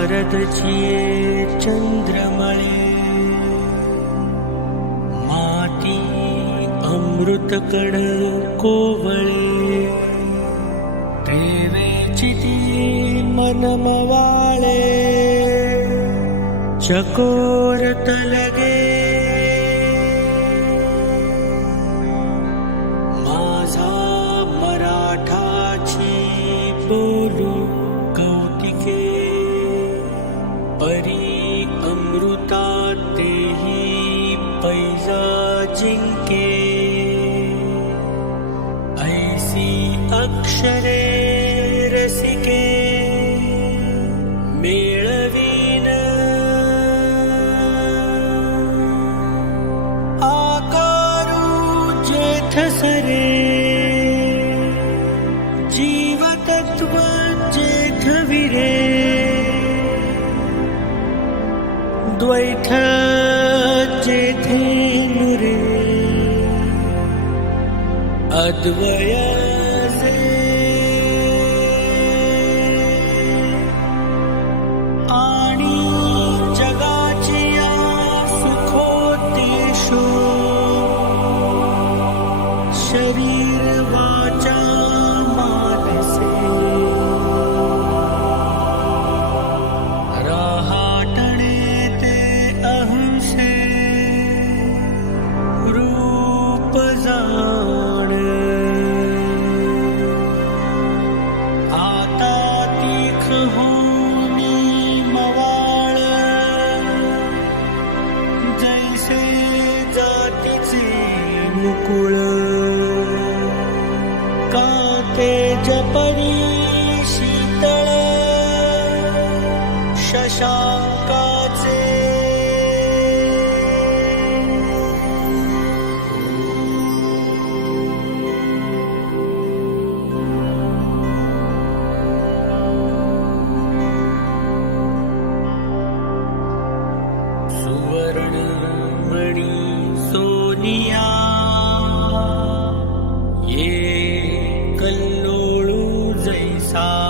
नारद छिये चन्द्रमणे माति अमृतकण कोवळे देवे चिति मनमवाळे चकोरतलगे अद्वैठाचे धीनुरे अद्वया home. 사.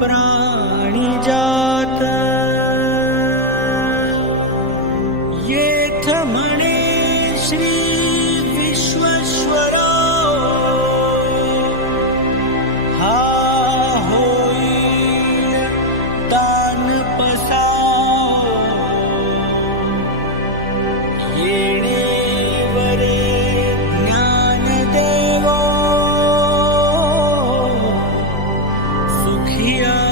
प्राणि जा here.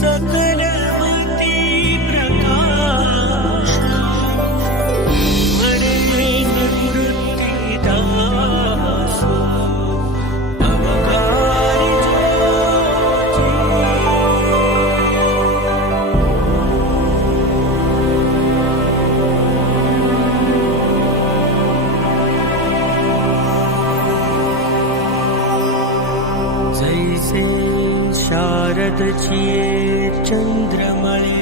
circle. चिये चंद्रमळे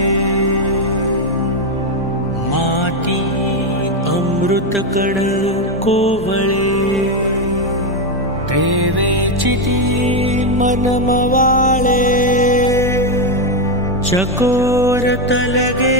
माती अमृतकड कोवळे प्रेमेची ती मनमवाळे चकोर तलगे